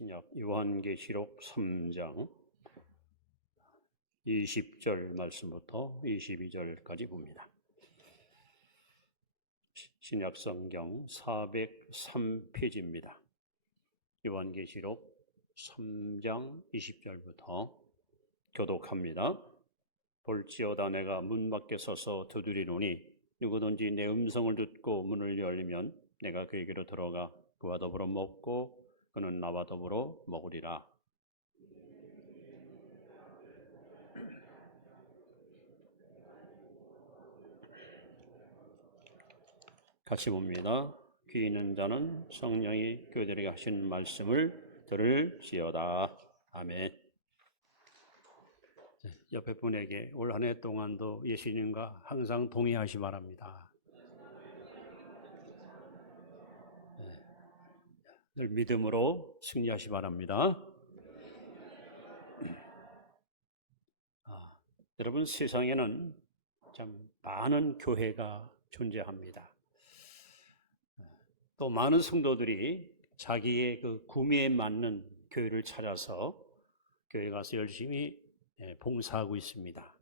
신약 요한계시록 3장 20절 말씀부터 22절까지 봅니다. 신약 성경 403페이지입니다. 요한계시록 3장 20절부터 교독합니다. 볼지어다 내가 문 밖에 서서 두드리노니 누구든지 내 음성을 듣고 문을 열리면 내가 그에게로 들어가 그와 더불어 먹고 그는 나와 더불어 먹으리라. 같이 봅니다. 귀 있는 자는 성령이 교회들에게 하신 말씀을 들을지어다. 아멘. 옆에 분에게 올 한 해 동안도 예수님과 항상 동의하시 바랍니다. 늘 믿음으로 승리하시 바랍니다. 여러분, 세상에는 참 많은 교회가 존재합니다. 또 많은 성도들이 자기의 그 구미에 맞는 교회를 찾아서 교회 가서 열심히 봉사하고 있습니다.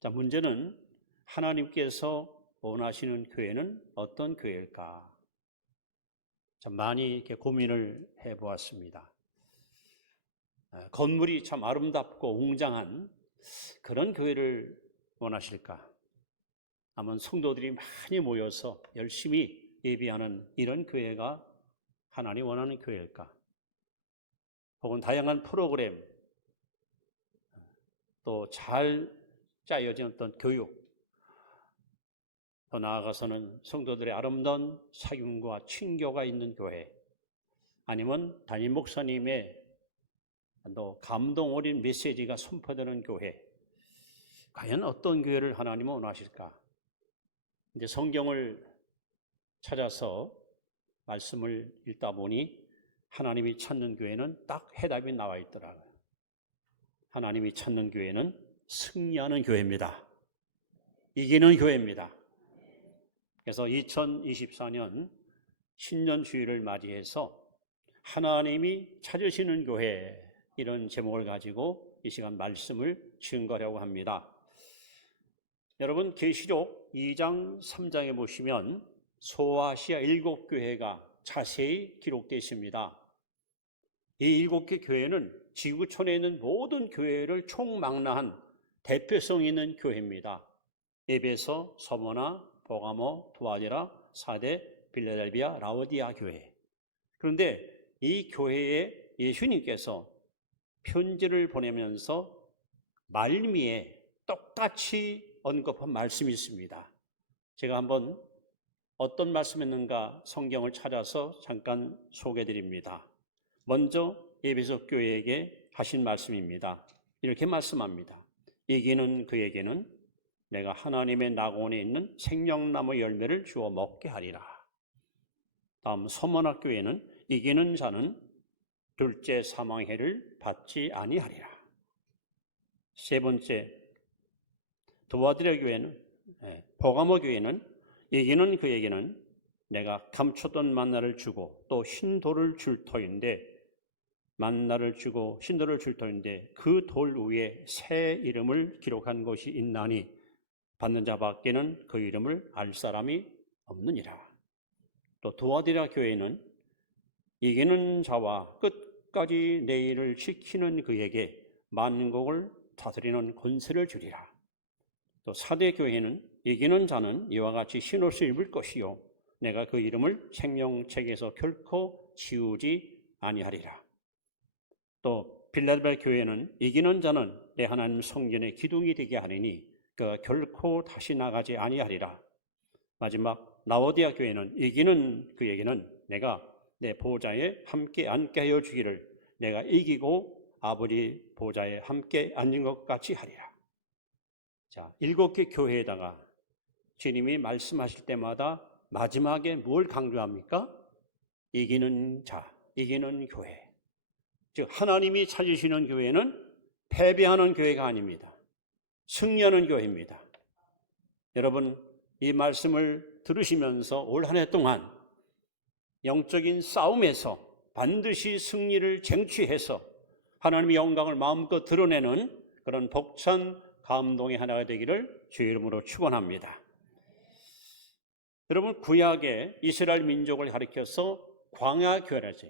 자, 문제는 하나님께서 원하시는 교회는 어떤 교회일까? 참 많이 이렇게 고민을 해보았습니다. 건물이 참 아름답고 웅장한 그런 교회를 원하실까? 아마 성도들이 많이 모여서 열심히 예비하는 이런 교회가 하나님 원하는 교회일까? 혹은 다양한 프로그램, 또 잘 짜여진 어떤 교육, 더 나아가서는 성도들의 아름다운 사귐과 친교가 있는 교회, 아니면 담임 목사님의 또 감동 어린 메시지가 선포되는 교회, 과연 어떤 교회를 하나님은 원하실까? 이제 성경을 찾아서 말씀을 읽다 보니 하나님이 찾는 교회는 딱 해답이 나와 있더라고요. 하나님이 찾는 교회는 승리하는 교회입니다. 이기는 교회입니다. 그래서 2024년 신년주일을 맞이해서 하나님이 찾으시는 교회, 이런 제목을 가지고 이 시간 말씀을 증거하려고 합니다. 여러분, 계시록 2장 3장에 보시면 소아시아 7교회가 자세히 기록되어 있습니다. 이 7개 교회는 지구촌에 있는 모든 교회를 총망라한 대표성 있는 교회입니다. 에베소, 서머나, 보가모, 두아디라, 사데, 빌라델비아, 라오디아 교회. 그런데 이 교회에 예수님께서 편지를 보내면서 말미에 똑같이 언급한 말씀이 있습니다. 제가 한번 어떤 말씀이었는가 성경을 찾아서 잠깐 소개해드립니다. 먼저 에베소 교회에게 하신 말씀입니다. 이렇게 말씀합니다. 이기는 그에게는 내가 하나님의 낙원에 있는 생명나무 열매를 주어 먹게 하리라. 다음 서머나 교회는 이기는 자는 둘째 사망해를 받지 아니하리라. 세 번째 두아디라 교회는 보가모 교회는 이기는 그에게는 내가 감췄던 만나를 주고 또 신돌을 줄 터인데 만나를 주고 신돌을 줄 터인데 그 돌 위에 새 이름을 기록한 것이 있나니 받는 자밖에는 그 이름을 알 사람이 없느니라. 또 두아디라 교회는 이기는 자와 끝까지 내 일을 지키는 그에게 만국을 다스리는 권세를 주리라. 또 사대 교회는 이기는 자는 이와 같이 흰옷을 입을 것이요 내가 그 이름을 생명책에서 결코 지우지 아니하리라. 또 빌라델비아 교회는 이기는 자는 내 하나님 성전의 기둥이 되게 하리니 그가 결코 다시 나가지 아니하리라. 마지막 라오디아 교회는 이기는 그에게는 내가 내 보좌에 함께 앉게 하여 주기를 내가 이기고 아버지 보좌에 함께 앉은 것 같이 하리라. 자, 7개 교회에다가 주님이 말씀하실 때마다 마지막에 뭘 강조합니까? 이기는 자, 이기는 교회. 즉 하나님이 찾으시는 교회는 패배하는 교회가 아닙니다. 승리하는 교회입니다. 여러분, 이 말씀을 들으시면서 올 한 해 동안 영적인 싸움에서 반드시 승리를 쟁취해서 하나님의 영광을 마음껏 드러내는 그런 벅찬 감동의 하나가 되기를 주의 이름으로 축원합니다. 여러분, 구약의 이스라엘 민족을 가리켜서 광야교회라죠.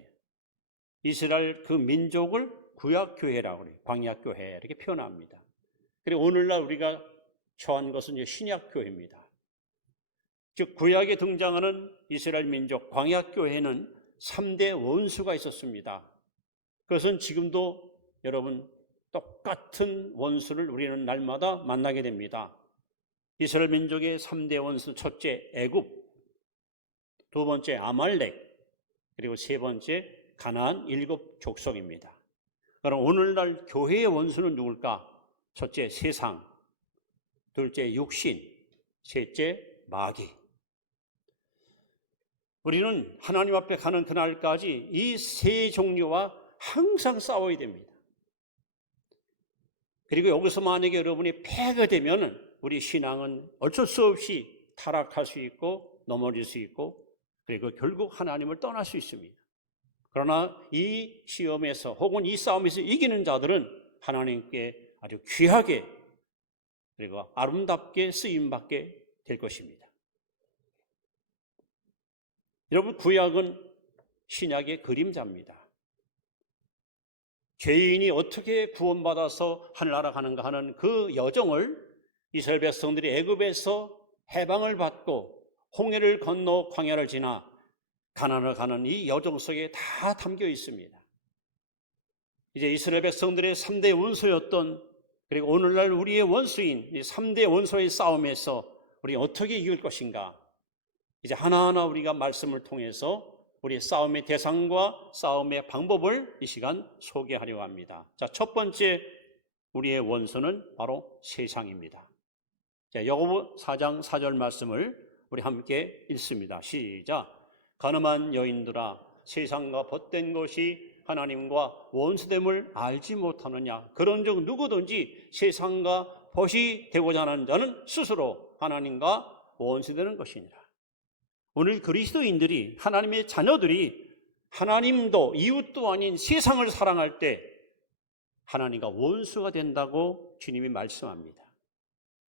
이스라엘 그 민족을 구약교회라고 그래요. 광야교회 이렇게 표현합니다. 그리고 오늘날 우리가 처한 것은 이제 신약교회입니다. 즉 구약에 등장하는 이스라엘 민족 광야교회는 3대 원수가 있었습니다. 그것은 지금도 여러분 똑같은 원수를 우리는 날마다 만나게 됩니다. 이스라엘 민족의 3대 원수, 첫째 애굽, 두 번째 아말렉, 그리고 세 번째 가나안 7족속입니다. 그럼 오늘날 교회의 원수는 누굴까? 첫째 세상, 둘째 육신, 셋째 마귀. 우리는 하나님 앞에 가는 그날까지 이 세 종류와 항상 싸워야 됩니다. 그리고 여기서 만약에 여러분이 패가 되면 우리 신앙은 어쩔 수 없이 타락할 수 있고 넘어질 수 있고 그리고 결국 하나님을 떠날 수 있습니다. 그러나 이 시험에서 혹은 이 싸움에서 이기는 자들은 하나님께 아주 귀하게 그리고 아름답게 쓰임받게 될 것입니다. 여러분, 구약은 신약의 그림자입니다. 죄인이 어떻게 구원받아서 하늘나라 가는가 하는 그 여정을 이스라엘 백성들이 애굽에서 해방을 받고 홍해를 건너 광야를 지나 가나안을 가는 이 여정 속에 다 담겨 있습니다. 이제 이스라엘 백성들의 3대 원수였던 그리고 오늘날 우리의 원수인 이 3대 원수의 싸움에서 우리 어떻게 이길 것인가? 이제 하나하나 우리가 말씀을 통해서 우리 싸움의 대상과 싸움의 방법을 이 시간 소개하려고 합니다. 자, 첫 번째 우리의 원수는 바로 세상입니다. 자, 야고보 4장 4절 말씀을 우리 함께 읽습니다. 시작. 가늠한 여인들아, 세상과 벗된 것이 하나님과 원수됨을 알지 못하느냐? 그런즉 누구든지 세상과 벗이 되고자 하는 자는 스스로 하나님과 원수되는 것이니라. 오늘 그리스도인들이 하나님의 자녀들이 하나님도 이웃도 아닌 세상을 사랑할 때 하나님과 원수가 된다고 주님이 말씀합니다.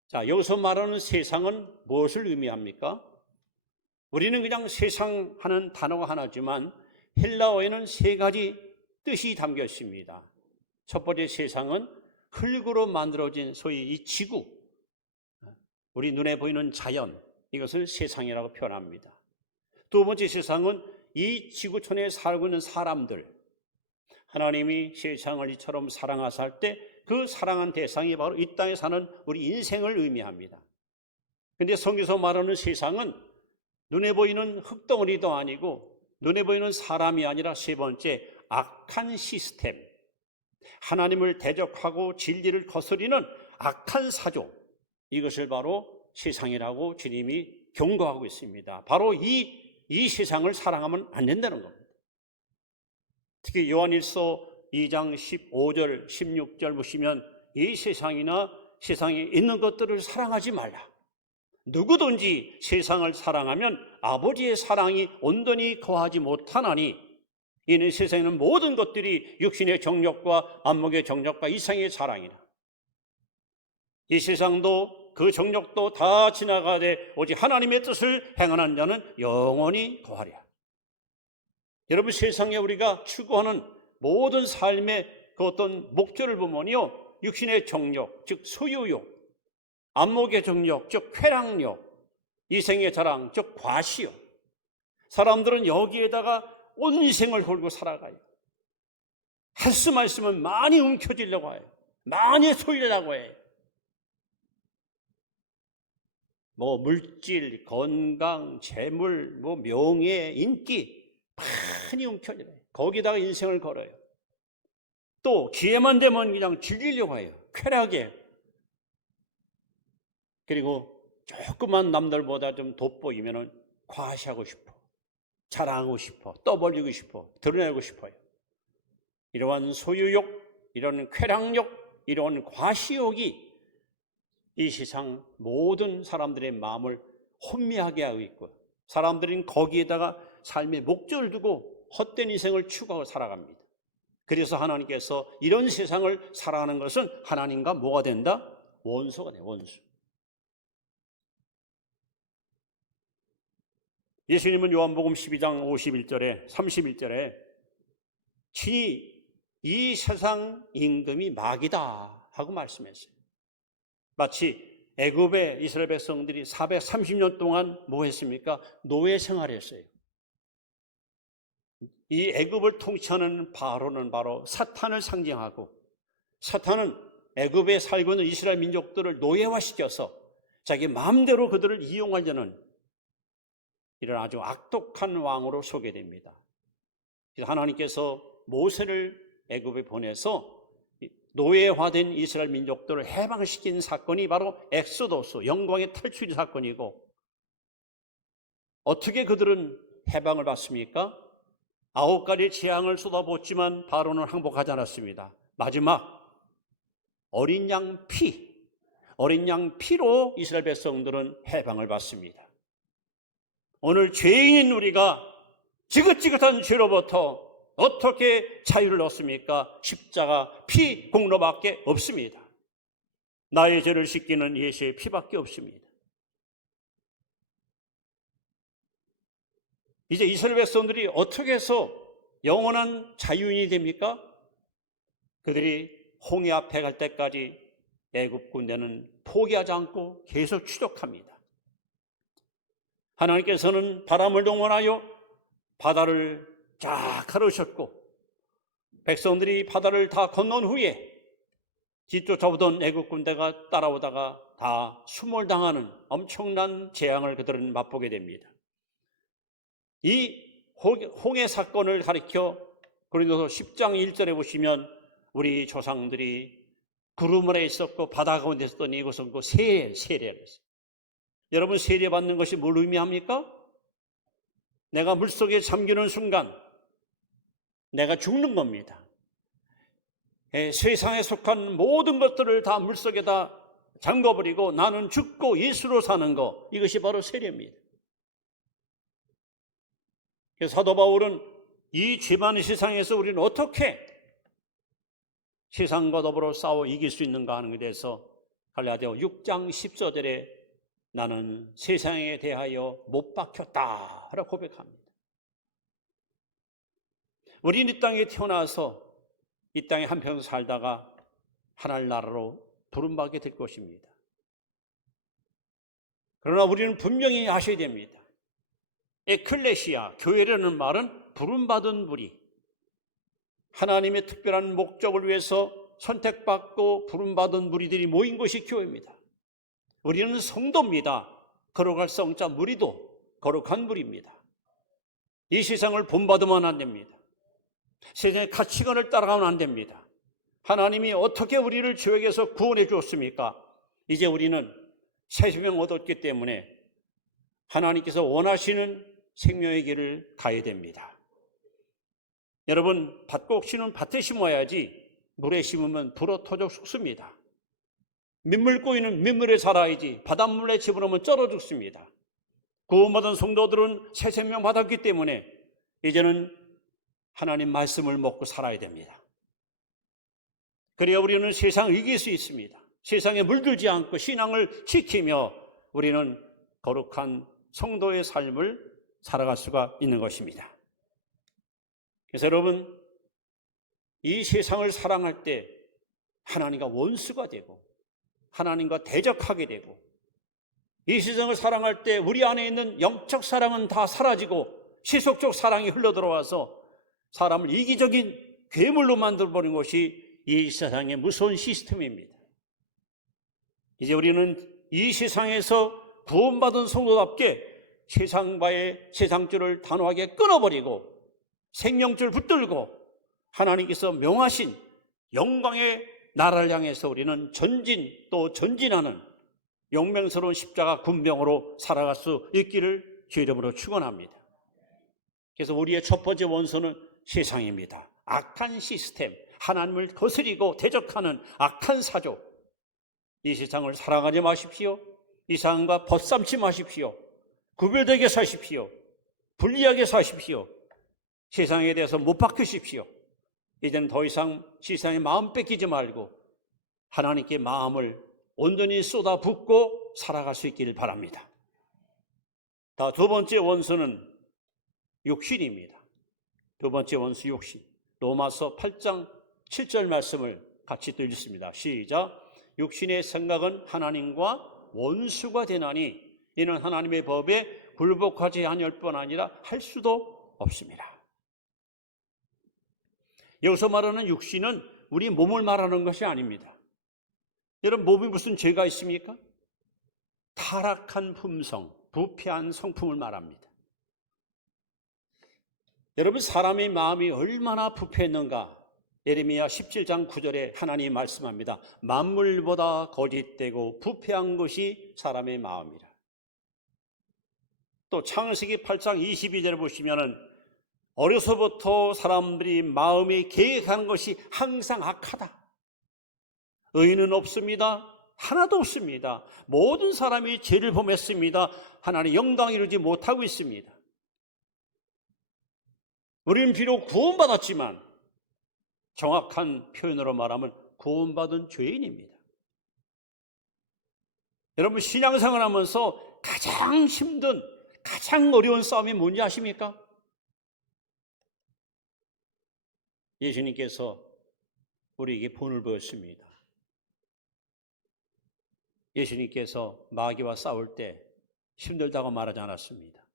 자, 여기서 말하는 세상은 무엇을 의미합니까? 우리는 그냥 세상 하는 단어가 하나지만 헬라어에는 3가지 뜻이 담겨 있습니다. 첫 번째 세상은 흙으로 만들어진 소위 이 지구, 우리 눈에 보이는 자연, 이것을 세상이라고 표현합니다. 두 번째 세상은 이 지구촌에 살고 있는 사람들, 하나님이 세상을 이처럼 사랑하사 할 때 그 사랑한 대상이 바로 이 땅에 사는 우리 인생을 의미합니다. 그런데 성경에서 말하는 세상은 눈에 보이는 흙덩어리도 아니고 눈에 보이는 사람이 아니라 세 번째 악한 시스템, 하나님을 대적하고 진리를 거스리는 악한 사조, 이것을 바로 세상이라고 주님이 경고하고 있습니다. 바로 이 세상을 사랑하면 안 된다는 겁니다. 특히 요한일서 2장 15절, 16절 보시면 이 세상이나 세상에 있는 것들을 사랑하지 말라. 누구든지 세상을 사랑하면 아버지의 사랑이 온전히 거하지 못하나니 이는 세상에는 모든 것들이 육신의 정욕과 안목의 정욕과 이상의 사랑이라. 이 세상도 그 정욕도 다 지나가되 오직 하나님의 뜻을 행하는 자는 영원히 거하리라. 여러분, 세상에 우리가 추구하는 모든 삶의 그 어떤 목표를 보면요, 육신의 정욕, 즉 소유욕, 안목의 정욕, 즉 쾌락욕, 이생의 자랑, 즉 과시욕. 사람들은 여기에다가 온 인생을 걸고 살아가요. 할 수만 있으면 많이 움켜쥐려고 해요. 많이 소유하려고 해요. 뭐 물질, 건강, 재물, 뭐 명예, 인기 많이 움켜쥐어요. 거기다가 인생을 걸어요. 또 기회만 되면 그냥 즐기려고 해요. 쾌락에. 그리고 조금만 남들보다 좀 돋보이면 과시하고 싶어, 자랑하고 싶어, 떠벌리고 싶어, 드러내고 싶어요. 이러한 소유욕, 이런 쾌락욕, 이런 과시욕이 이 세상 모든 사람들의 마음을 혼미하게 하고 있고, 사람들은 거기에다가 삶의 목적을 두고 헛된 인생을 추구하고 살아갑니다. 그래서 하나님께서 이런 세상을 살아가는 것은 하나님과 뭐가 된다? 원수가 돼, 원수. 예수님은 요한복음 12장 51절에 31절에 친히 이 세상 임금이 마귀다 하고 말씀했어요. 마치 애굽의 이스라엘 백성들이 430년 동안 뭐 했습니까? 노예 생활했어요. 이 애굽을 통치하는 바로는 바로 사탄을 상징하고, 사탄은 애굽에 살고 있는 이스라엘 민족들을 노예화시켜서 자기 마음대로 그들을 이용하려는 이런 아주 악독한 왕으로 소개됩니다. 그래서 하나님께서 모세를 애굽에 보내서 노예화된 이스라엘 민족들을 해방시킨 사건이 바로 엑소도스, 영광의 탈출 사건이고, 어떻게 그들은 해방을 받습니까? 9가지 재앙을 쏟아붓지만 바로는 항복하지 않았습니다. 마지막 어린 양 피로 이스라엘 백성들은 해방을 받습니다. 오늘 죄인인 우리가 지긋지긋한 죄로부터 어떻게 자유를 얻습니까? 십자가 피 공로밖에 없습니다. 나의 죄를 씻기는 예수의 피밖에 없습니다. 이제 이스라엘 백성들이 어떻게 해서 영원한 자유인이 됩니까? 그들이 홍해 앞에 갈 때까지 애굽 군대는 포기하지 않고 계속 추격합니다. 하나님께서는 바람을 동원하여 바다를 쫙 가르셨고, 백성들이 바다를 다 건넌 후에 뒤쫓아오던 애굽 군대가 따라오다가 다 수몰당하는 엄청난 재앙을 그들은 맛보게 됩니다. 이 홍해 사건을 가리켜 고린도서 10장 1절에 보시면 우리 조상들이 구름 아래 있었고 바다 가운데 있었더니 이것은 그 세례를 했어요. 여러분, 세례받는 것이 뭘 의미합니까? 내가 물속에 잠기는 순간 내가 죽는 겁니다. 세상에 속한 모든 것들을 다 물속에다 잠궈버리고 나는 죽고 예수로 사는 것, 이것이 바로 세례입니다. 그래서 사도 바울은 이 죄 많은 세상에서 우리는 어떻게 세상과 더불어 싸워 이길 수 있는가 하는 것에 대해서 갈라디아 6장 14절에 나는 세상에 대하여 못 박혔다 라고 고백합니다. 우리는 이 땅에 태어나서 이 땅에 한평생 살다가 하나님 나라로 부름받게 될 것입니다. 그러나 우리는 분명히 아셔야 됩니다. 에클레시아, 교회라는 말은 부름받은 무리, 하나님의 특별한 목적을 위해서 선택받고 부름받은 무리들이 모인 것이 교회입니다. 우리는 성도입니다. 거룩할 성자 무리도 거룩한 무리입니다. 이 세상을 본받으면 안 됩니다. 세상의 가치관을 따라가면 안 됩니다. 하나님이 어떻게 우리를 죄악에서 구원해 주었습니까? 이제 우리는 새 생명 얻었기 때문에 하나님께서 원하시는 생명의 길을 가야 됩니다. 여러분, 밭곡시는 밭에 심어야지 물에 심으면 불어 터져 죽습니다. 민물 꼬이는 민물에 살아야지 바닷물에 집어넣으면 쩔어 죽습니다. 구원받은 성도들은 새 생명 받았기 때문에 이제는 하나님 말씀을 먹고 살아야 됩니다. 그래야 우리는 세상을 이길 수 있습니다. 세상에 물들지 않고 신앙을 지키며 우리는 거룩한 성도의 삶을 살아갈 수가 있는 것입니다. 그래서 여러분, 이 세상을 사랑할 때 하나님과 원수가 되고 하나님과 대적하게 되고, 이 세상을 사랑할 때 우리 안에 있는 영적 사랑은 다 사라지고 세속적 사랑이 흘러들어와서 사람을 이기적인 괴물로 만들어버린 것이 이 세상의 무서운 시스템입니다. 이제 우리는 이 세상에서 구원받은 성도답게 세상과의 세상줄을 단호하게 끊어버리고 생명줄 붙들고 하나님께서 명하신 영광의 나라를 향해서 우리는 전진하는 용맹스러운 십자가 군병으로 살아갈 수 있기를 주의 이름으로 축원합니다. 그래서 우리의 첫 번째 원수는 세상입니다. 악한 시스템, 하나님을 거스리고 대적하는 악한 사조. 이 세상을 사랑하지 마십시오. 이 세상과 벗삼지 마십시오. 구별되게 사십시오. 불리하게 사십시오. 세상에 대해서 못 바꾸십시오. 이제는 더 이상 세상에 마음 뺏기지 말고 하나님께 마음을 온전히 쏟아붓고 살아갈 수 있기를 바랍니다. 두 번째 원수는 육신입니다. 두 번째 원수 육신. 로마서 8장 7절 말씀을 같이 또 읽습니다. 시작. 육신의 생각은 하나님과 원수가 되나니 이는 하나님의 법에 굴복하지 아니할 뿐 아니라 할 수도 없습니다. 여기서 말하는 육신은 우리 몸을 말하는 것이 아닙니다. 여러분, 몸에 무슨 죄가 있습니까? 타락한 품성, 부패한 성품을 말합니다. 여러분, 사람의 마음이 얼마나 부패했는가? 예레미야 17장 9절에 하나님이 말씀합니다. 만물보다 거짓되고 부패한 것이 사람의 마음이라. 또 창세기 8장 22절에 보시면은 어려서부터 사람들이 마음에 계획하는 것이 항상 악하다. 의인은 없습니다. 하나도 없습니다. 모든 사람이 죄를 범했습니다. 하나님 영광 이루지 못하고 있습니다. 우리는 비록 구원받았지만 정확한 표현으로 말하면 구원받은 죄인입니다. 여러분, 신앙생활 하면서 가장 힘든, 가장 어려운 싸움이 뭔지 아십니까? 예수님께서 우리에게 본을 보였습니다. 예수님께서 마귀와 싸울 때 힘들다고 말하지 않았습니다.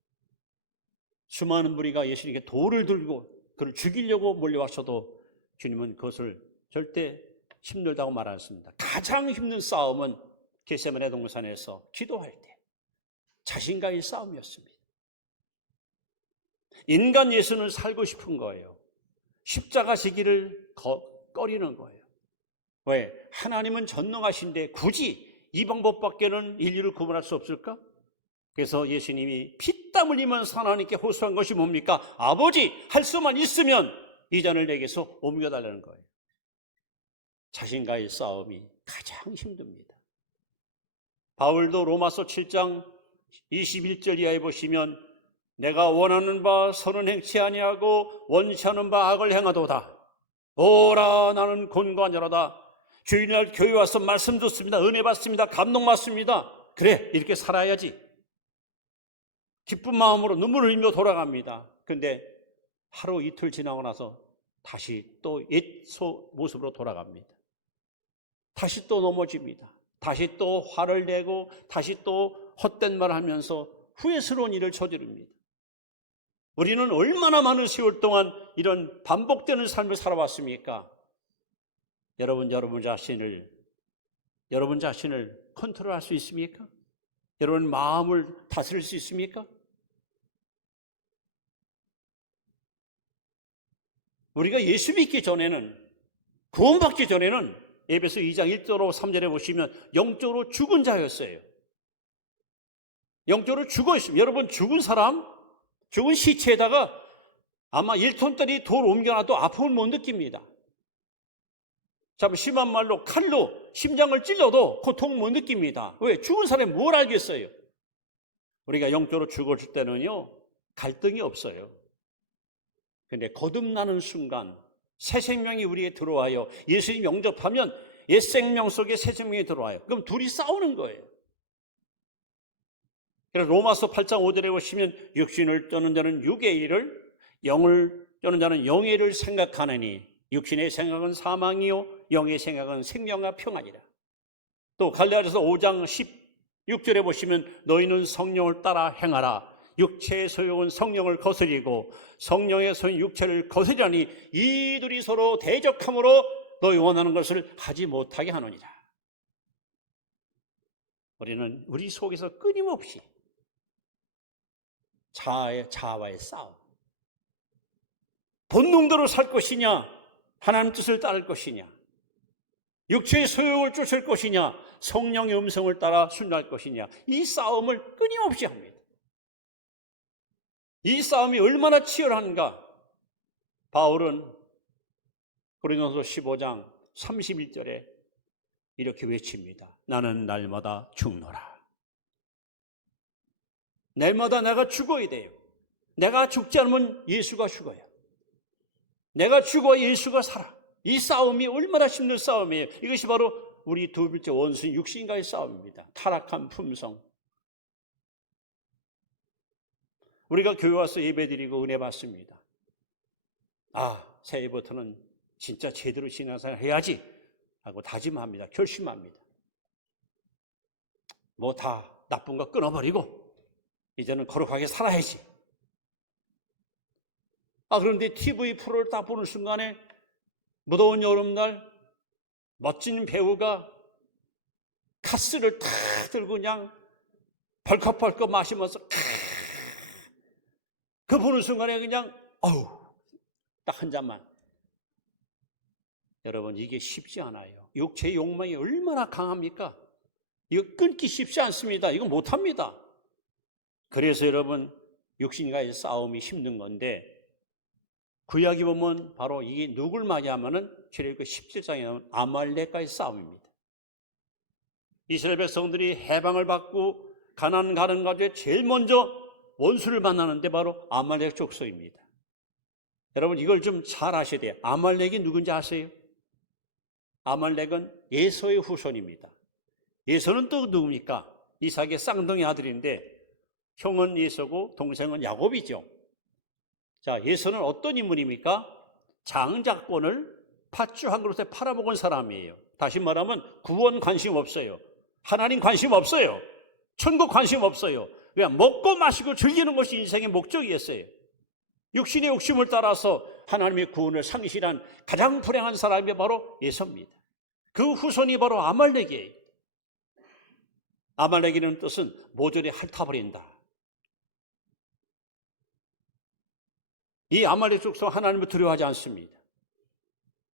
수많은 무리가 예수님께 돌을 들고 그를 죽이려고 몰려왔어도 주님은 그것을 절대 힘들다고 말하셨습니다. 가장 힘든 싸움은 겟세마네 동산에서 기도할 때 자신과의 싸움이었습니다. 인간 예수는 살고 싶은 거예요. 십자가 지기를 꺼리는 거예요. 왜? 하나님은 전능하신데 굳이 이 방법밖에는 인류를 구원할 수 없을까? 그래서 예수님이 피땀 흘리면서 하나님께 호소한 것이 뭡니까? 아버지, 할 수만 있으면 이 잔을 내게서 옮겨달라는 거예요. 자신과의 싸움이 가장 힘듭니다. 바울도 로마서 7장 21절 이하에 보시면 내가 원하는 바 선은 행치 아니하고 원치 않은 바 악을 행하도다. 오라 나는 곤고하니로다. 주일날 교회 와서 말씀 듣습니다. 은혜 받습니다. 감동 받습니다. 그래, 이렇게 살아야지. 기쁜 마음으로 눈물을 흘리며 돌아갑니다. 근데 하루 이틀 지나고 나서 다시 또 옛 모습으로 돌아갑니다. 다시 또 넘어집니다. 다시 또 화를 내고 다시 또 헛된 말을 하면서 후회스러운 일을 저지릅니다. 우리는 얼마나 많은 세월 동안 이런 반복되는 삶을 살아왔습니까? 여러분 자신을 컨트롤할 수 있습니까? 여러분 마음을 다스릴 수 있습니까? 우리가 예수 믿기 전에는, 구원받기 전에는 에베소 2장 1절로 3절에 보시면 영적으로 죽은 자였어요. 영적으로 죽어 있습니다. 여러분, 죽은 사람, 죽은 시체에다가 아마 1톤짜리 돌 옮겨놔도 아픔을 못 느낍니다. 참 심한 말로 칼로 심장을 찔러도 고통을 못 느낍니다. 왜? 죽은 사람이 뭘 알겠어요? 우리가 영적으로 죽었을 때는요, 갈등이 없어요. 근데 거듭나는 순간 새 생명이 우리에 들어와요. 예수님 영접하면 옛 생명 속에 새 생명이 들어와요. 그럼 둘이 싸우는 거예요. 그래서 로마서 8장 5절에 보시면 육신을 떠는 자는 육의 일을, 영을 떠는 자는 영의 일을 생각하느니 육신의 생각은 사망이요 영의 생각은 생명과 평안이라. 또 갈라디아서 5장 16절에 보시면 너희는 성령을 따라 행하라. 육체의 소욕은 성령을 거스리고 성령의 소욕은 육체를 거스리라니 이들이 서로 대적함으로 너희 원하는 것을 하지 못하게 하느니라. 우리는 우리 속에서 끊임없이 자아와의 싸움, 본능대로 살 것이냐, 하나님 뜻을 따를 것이냐, 육체의 소욕을 쫓을 것이냐, 성령의 음성을 따라 순종할 것이냐, 이 싸움을 끊임없이 합니다. 이 싸움이 얼마나 치열한가? 바울은 고린도서 15장 31절에 이렇게 외칩니다. 나는 날마다 죽노라. 날마다 내가 죽어야 돼요. 내가 죽지 않으면 예수가 죽어요. 내가 죽어 예수가 살아. 이 싸움이 얼마나 힘든 싸움이에요. 이것이 바로 우리 두 번째 원수인 육신과의 싸움입니다. 타락한 품성. 우리가 교회 와서 예배드리고 은혜 받습니다. 새해부터는 진짜 제대로 신앙생활 해야지 하고 다짐합니다. 결심합니다. 뭐 다 나쁜 거 끊어버리고 이제는 거룩하게 살아야지. 그런데 TV 프로를 딱 보는 순간에 무더운 여름날 멋진 배우가 카스를 탁 들고 그냥 벌컥벌컥 마시면서 그 보는 순간에 그냥 딱 한 잔만. 여러분, 이게 쉽지 않아요. 육체의 욕망이 얼마나 강합니까? 이거 끊기 쉽지 않습니다. 이거 못합니다. 그래서 여러분, 육신과의 싸움이 힘든 건데, 구약에 보면 바로 이게 누굴 맞이하면은 출애굽기 17장에 나오는 아말렉과의 싸움입니다. 이스라엘 백성들이 해방을 받고 가나안 가는 가운데 제일 먼저 원수를 만나는데 바로 아말렉 족속입니다. 여러분, 이걸 좀 잘 아셔야 돼요. 아말렉이 누군지 아세요? 아말렉은 에서의 후손입니다. 에서는 또 누굽니까? 이삭의 쌍둥이 아들인데 형은 에서고 동생은 야곱이죠. 자, 에서는 어떤 인물입니까? 장자권을 팥죽 한 그릇에 팔아먹은 사람이에요. 다시 말하면 구원 관심 없어요. 하나님 관심 없어요. 천국 관심 없어요. 그냥 먹고 마시고 즐기는 것이 인생의 목적이었어요. 육신의 욕심을 따라서 하나님의 구원을 상실한 가장 불행한 사람이 바로 에서입니다. 그 후손이 바로 아말렉이에요. 아말렉이라는 뜻은 모조리 핥아버린다. 이 아말렉 족속 하나님을 두려워하지 않습니다.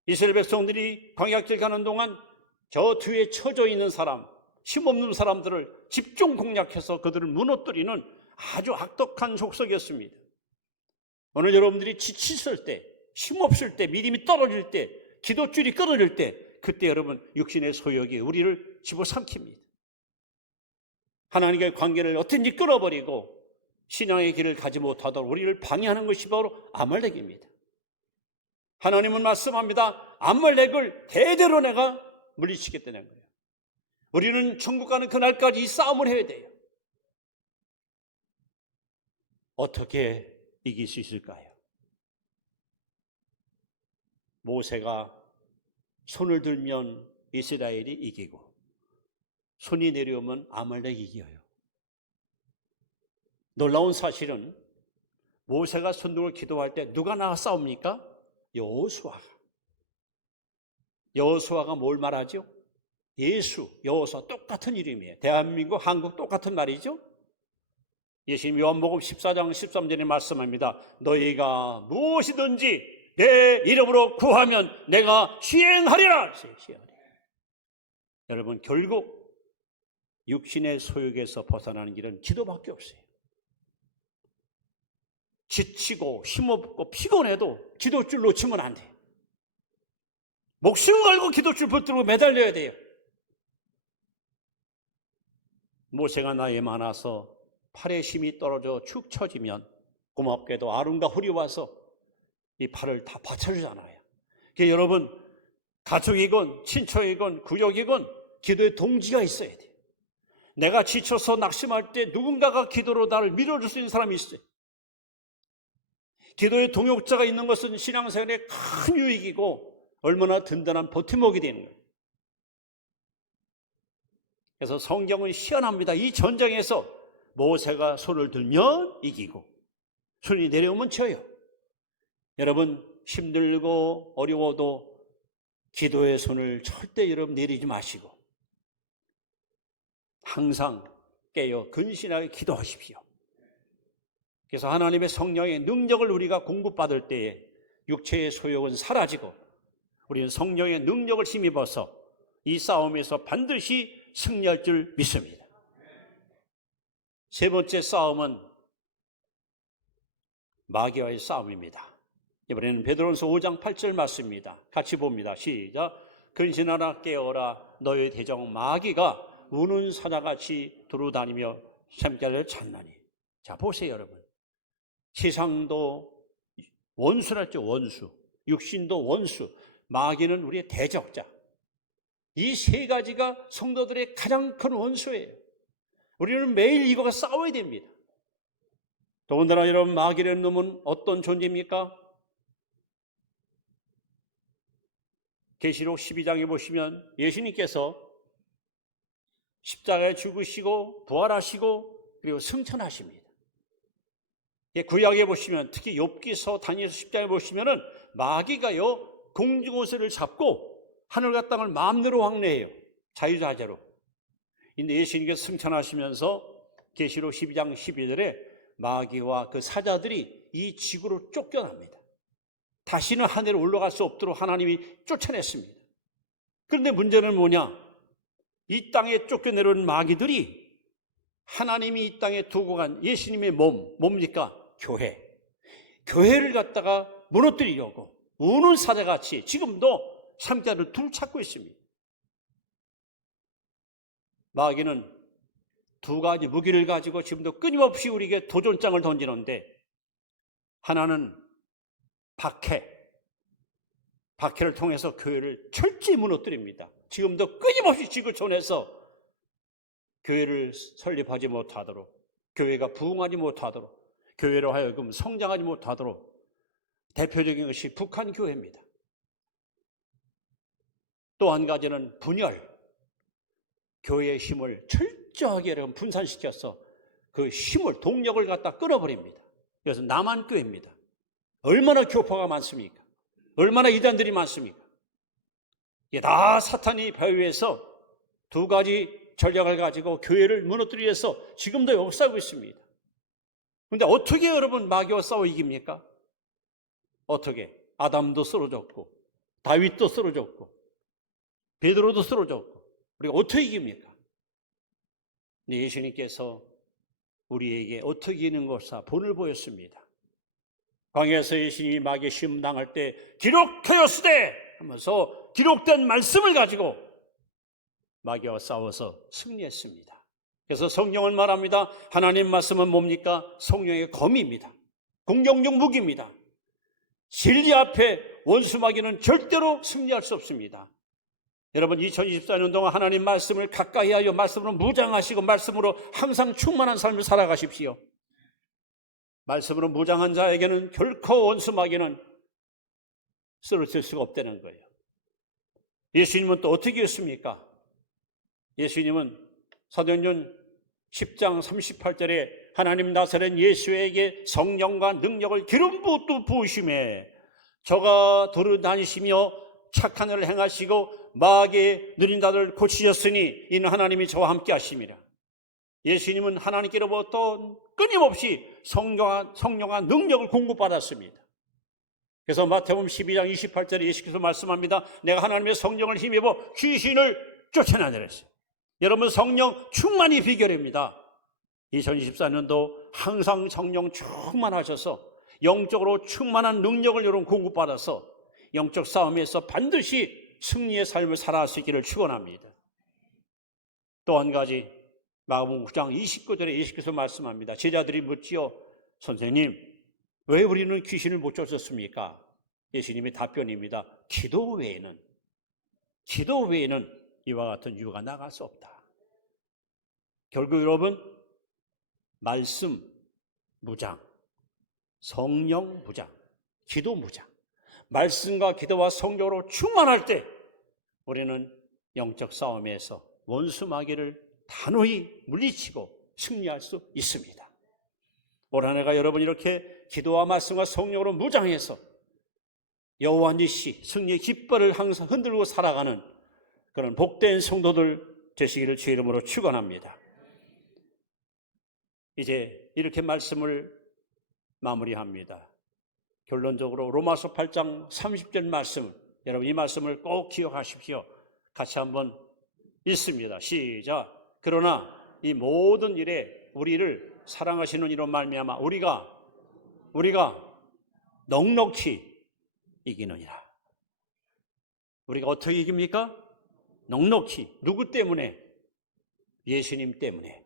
이스라엘 백성들이 광야길 가는 동안 저 뒤에 처져 있는 사람, 힘없는 사람들을 집중 공략해서 그들을 무너뜨리는 아주 악독한 족속이었습니다. 오늘 여러분들이 지치실 때, 힘없을 때, 믿음이 떨어질 때, 기도줄이 끊어질 때, 그때 여러분 육신의 소욕이 우리를 집어삼킵니다. 하나님과의 관계를 어떻게든지 끊어버리고 신앙의 길을 가지 못하도록 우리를 방해하는 것이 바로 아말렉입니다. 하나님은 말씀합니다. 아말렉을 대대로 내가 물리치겠다는 거예요. 우리는 천국 가는 그날까지 이 싸움을 해야 돼요. 어떻게 이길 수 있을까요? 모세가 손을 들면 이스라엘이 이기고 손이 내려오면 아말렉이 이겨요. 놀라운 사실은 모세가 손 들고 기도할 때 누가 나가 싸웁니까? 여호수아가 뭘 말하죠? 예수, 여호수아 똑같은 이름이에요. 대한민국, 한국 똑같은 말이죠. 예수님 요한복음 14장 13절에 말씀합니다. 너희가 무엇이든지 내 이름으로 구하면 내가 시행하리라. 여러분, 결국 육신의 소욕에서 벗어나는 길은 기도밖에 없어요. 지치고 힘없고 피곤해도 기도줄 놓치면 안 돼요. 목숨 걸고 기도줄 붙들고 매달려야 돼요. 모세가 나이 많아서 팔에 힘이 떨어져 축 처지면 고맙게도 아론과 훌이 와서 이 팔을 다 받쳐주잖아요. 그러니까 여러분, 가족이건 친척이건 구역이건 기도의 동지가 있어야 돼요. 내가 지쳐서 낙심할 때 누군가가 기도로 나를 밀어줄 수 있는 사람이 있어요. 기도의 동역자가 있는 것은 신앙생활의 큰 유익이고 얼마나 든든한 버팀목이 되는 거예요. 그래서 성경은 시원합니다. 이 전쟁에서 모세가 손을 들면 이기고 손이 내려오면 져요. 여러분, 힘들고 어려워도 기도의 손을 절대 여러분 내리지 마시고 항상 깨어 근신하게 기도하십시오. 그래서 하나님의 성령의 능력을 우리가 공급받을 때에 육체의 소욕은 사라지고 우리는 성령의 능력을 힘입어서 이 싸움에서 반드시 승리할 줄 믿습니다. 세 번째 싸움은 마귀와의 싸움입니다. 이번에는 베드로전서 5장 8절 말씀입니다. 같이 봅니다. 시작. 근신하라 깨어라 너의 대적 마귀가 우는 사자같이 두루다니며 샘자를 찾나니. 자, 보세요 여러분. 세상도 원수랄죠. 원수. 육신도 원수, 마귀는 우리의 대적자. 이 세 가지가 성도들의 가장 큰 원수예요. 우리는 매일 이거가 싸워야 됩니다. 더군다나 여러분, 마귀라는 놈은 어떤 존재입니까? 계시록 12장에 보시면 예수님께서 십자가에 죽으시고 부활하시고 그리고 승천하십니다. 구약에 보시면, 특히 욥기서, 다니엘서 10장에 보시면은 마귀가요 공중옷을 잡고 하늘과 땅을 마음대로 왕래해요. 자유자재로. 근데 예수님께서 승천하시면서 계시록 12장 12절에 마귀와 그 사자들이 이 지구로 쫓겨납니다. 다시는 하늘에 올라갈 수 없도록 하나님이 쫓아냈습니다. 그런데 문제는 뭐냐? 이 땅에 쫓겨내려온 마귀들이 하나님이 이 땅에 두고 간 예수님의 몸, 뭡니까? 교회. 교회를 갖다가 무너뜨리려고 우는 사자같이 지금도 삼자를 둘 찾고 있습니다. 마귀는 두 가지 무기를 가지고 지금도 끊임없이 우리에게 도전장을 던지는데, 하나는 박해를 통해서 교회를 철저히 무너뜨립니다. 지금도 끊임없이 지구촌에서 교회를 설립하지 못하도록, 교회가 부흥하지 못하도록, 교회로 하여금 성장하지 못하도록 대표적인 것이 북한 교회입니다. 또 한 가지는 분열, 교회의 힘을 철저하게 분산시켜서 그 힘을, 동력을 갖다 끊어버립니다. 그래서 남한교회입니다. 얼마나 교파가 많습니까? 얼마나 이단들이 많습니까? 이게 다 사탄이 배후에서 두 가지 전략을 가지고 교회를 무너뜨리기 위해서 지금도 역사하고 있습니다. 그런데 어떻게 여러분 마귀와 싸워 이깁니까? 어떻게? 아담도 쓰러졌고 다윗도 쓰러졌고 베드로도 쓰러졌고 우리가 어떻게 이깁니까? 근데 예수님께서 우리에게 어떻게 이기는 것을 본을 보였습니다. 광야에서 예수님이 마귀의 시험 당할 때 기록하였으되 하면서 기록된 말씀을 가지고 마귀와 싸워서 승리했습니다. 그래서 성경을 말합니다. 하나님 말씀은 뭡니까? 성령의 검입니다. 공격용 무기입니다. 진리 앞에 원수 마귀는 절대로 승리할 수 없습니다. 여러분, 2024년 동안 하나님 말씀을 가까이 하여 말씀으로 무장하시고 말씀으로 항상 충만한 삶을 살아가십시오. 말씀으로 무장한 자에게는 결코 원수 마귀는 쓰러질 수가 없다는 거예요. 예수님은 또 어떻게 했습니까? 예수님은 사도행전 10장 38절에 하나님 나사렛 예수에게 성령과 능력을 기름 부으심에 저가 돌아다니시며 착한 일을 행하시고 마귀의 느린 자들을 고치셨으니 이는 하나님이 저와 함께 하심이라. 예수님은 하나님께로부터 끊임없이 성령과 능력을 공급받았습니다. 그래서 마태복음 12장 28절에 예수께서 말씀합니다. 내가 하나님의 성령을 힘입어 귀신을 쫓아내라 했어요. 여러분, 성령 충만이 비결입니다. 2024년도 항상 성령 충만하셔서 영적으로 충만한 능력을 여러분 공급받아서 영적 싸움에서 반드시 승리의 삶을 살아갈 수 있기를 축원합니다. 또 한 가지, 마가복음 9장 29절에 예수께서 말씀합니다. 제자들이 묻지요. 선생님, 왜 우리는 귀신을 못 쫓았습니까? 예수님의 답변입니다. 기도 외에는 이와 같은 이유가 나갈 수 없다. 결국 여러분, 말씀 무장, 성령 무장, 기도 무장, 말씀과 기도와 성령으로 충만할 때 우리는 영적 싸움에서 원수 마귀를 단호히 물리치고 승리할 수 있습니다. 올 한 해가 여러분 이렇게 기도와 말씀과 성령으로 무장해서 여호와 니시 승리의 깃발을 항상 흔들고 살아가는 그런 복된 성도들 되시기를 주의 이름으로 축원합니다. 이제 이렇게 말씀을 마무리합니다. 결론적으로 로마서 8장 30절 말씀, 여러분 이 말씀을 꼭 기억하십시오. 같이 한번 읽습니다. 시작. 그러나 이 모든 일에 우리를 사랑하시는 이로 말미암아 우리가 넉넉히 이기느니라. 우리가 어떻게 이깁니까? 넉넉히. 누구 때문에? 예수님 때문에.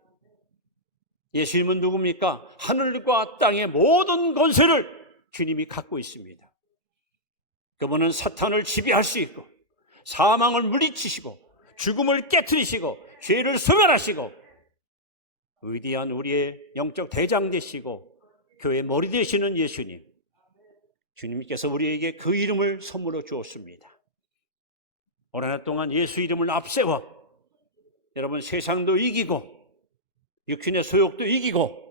예수님은 누굽니까? 하늘과 땅의 모든 권세를 주님이 갖고 있습니다. 그분은 사탄을 지배할 수 있고 사망을 물리치시고 죽음을 깨트리시고 죄를 소멸하시고 위대한 우리의 영적 대장 되시고 교회 머리 되시는 예수님, 주님께서 우리에게 그 이름을 선물로 주었습니다. 올 한 해 동안 예수 이름을 앞세워 여러분 세상도 이기고 육신의 소욕도 이기고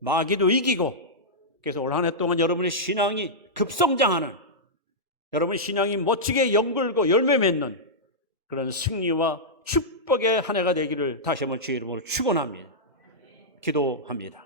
마귀도 이기고, 그래서 올 한 해 동안 여러분의 신앙이 급성장하는, 여러분 신앙이 멋지게 연결고 열매 맺는 그런 승리와 축복의 한 해가 되기를 다시 한번 주의 이름으로 축원합니다. 기도합니다.